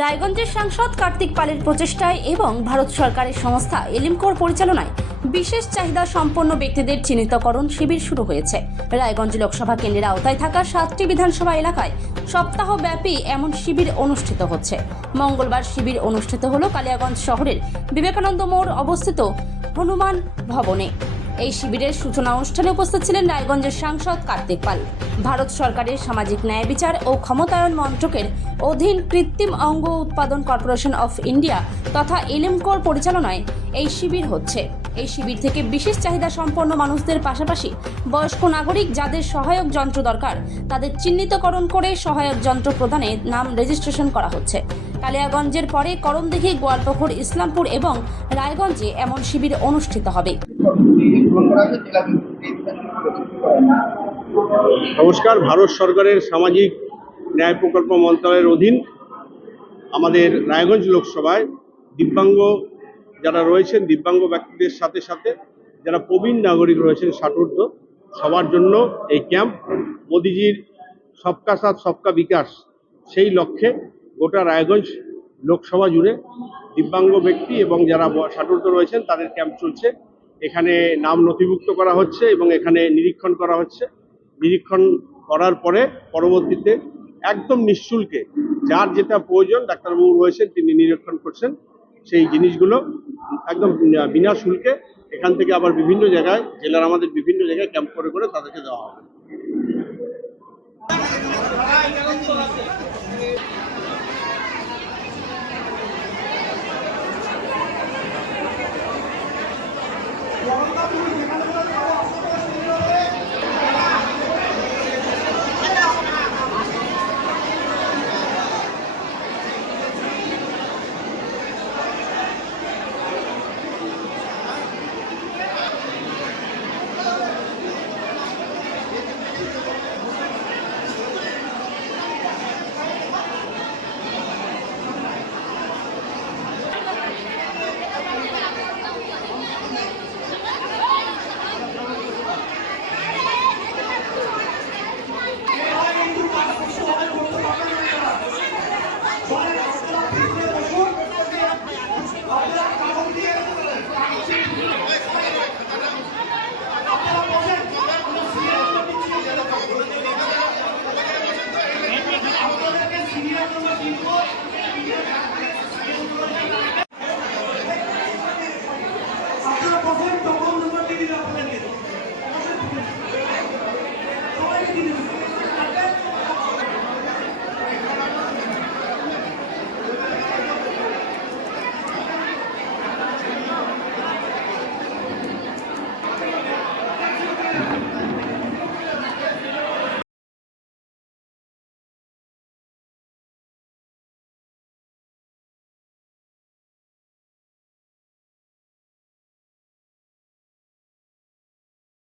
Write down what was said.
রায়গঞ্জের সাংসদ কার্তিক পালের প্রচেষ্টায় এবং ভারত সরকারের সংস্থা এলিমকোর পরিচালনায় বিশেষ চাহিদা সম্পন্ন ব্যক্তিদের চিহ্নিতকরণ শিবির শুরু হয়েছে। রায়গঞ্জ লোকসভা কেন্দ্রের আওতায় থাকা 7টি বিধানসভা এলাকায় সপ্তাহব্যাপী এমন শিবির অনুষ্ঠিত হচ্ছে। মঙ্গলবার শিবির অনুষ্ঠিত হলো কালিয়াগঞ্জ শহরের বিবেকানন্দ মোড় অবস্থিত হনুমান ভবনে। এই শিবিরের সূচনা অনুষ্ঠানে উপস্থিত ছিলেন রায়গঞ্জের সাংসদ কার্তিক পাল। ভারত সরকারের সামাজিক ন্যায় বিচার ও ক্ষমতায়ন মন্ত্রকের অধীন কৃত্রিম অঙ্গ উৎপাদন কর্পোরেশন অফ ইন্ডিয়া তথা এলিমকোর পরিচালনায় এই শিবির হচ্ছে। এই শিবির থেকে বিশেষ চাহিদা সম্পন্ন মানুষদের পাশাপাশি বয়স্ক নাগরিক যাদের সহায়ক যন্ত্র দরকার তাদের চিহ্নিতকরণ করে সহায়ক যন্ত্র প্রদানে নাম রেজিস্ট্রেশন করা হচ্ছে। কালিয়াগঞ্জের পরে করমদিঘি, গোয়ালপুকুর, ইসলামপুর এবং রায়গঞ্জে এমন শিবির অনুষ্ঠিত হবে। নমস্কার। ভারত সরকারের সামাজিক ন্যায় প্রকল্প মন্ত্রণালয়ের অধীন আমাদের রায়গঞ্জ লোকসভায় দিব্যাঙ্গ যারা রয়েছেন, দিব্যাঙ্গ ব্যক্তিদের সাথে সাথে যারা প্রবীণ নাগরিক রয়েছেন 60 ঊর্ধ্ব, সবার জন্য এই ক্যাম্প মোদিজির সবকা সাথ সবকা বিকাশ সেই লক্ষ্যে গোটা রায়গঞ্জ লোকসভা জুড়ে দিব্যাঙ্গ ব্যক্তি এবং যারা 60 ঊর্ধ্ব রয়েছেন তাদের ক্যাম্প চলছে। এখানে নাম নথিভুক্ত করা হচ্ছে এবং এখানে নিরীক্ষণ করা হচ্ছে। নিরীক্ষণ করার পরে পরবর্তীতে একদম নিঃশুল্কে যার যেটা প্রয়োজন, ডাক্তারবাবু রয়েছেন তিনি নিরীক্ষণ করছেন, সেই জিনিসগুলো একদম বিনা শুল্কে এখান থেকে আবার বিভিন্ন জায়গায়, জেলার আমাদের বিভিন্ন জায়গায় ক্যাম্প করে করে তাদেরকে দেওয়া হবে।